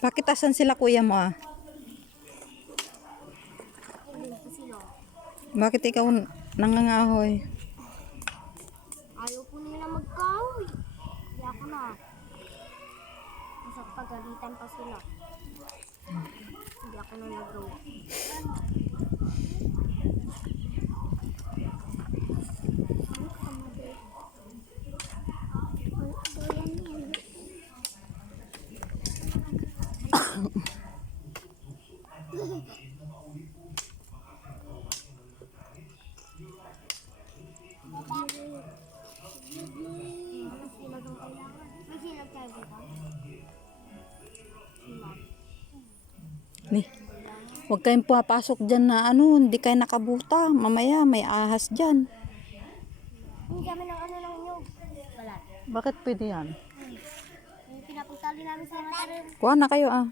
Bakit asan sila kuya mo ah? Bakit ikaw nangangahoy? Ayaw po nila magkahoy. Kaya ako na. Nasa pagalitan pa sila. Hindi ako na nag-go. Dito? Ni. Huwag kayong pumapasok dyan na ano, hindi kayo nakabuta. Mamaya may ahas dyan. Hindi kami ng ano ng nyug. Wala. Bakit pwede yan? Yung pinapagtali namin sa. Kuha na kayo ah.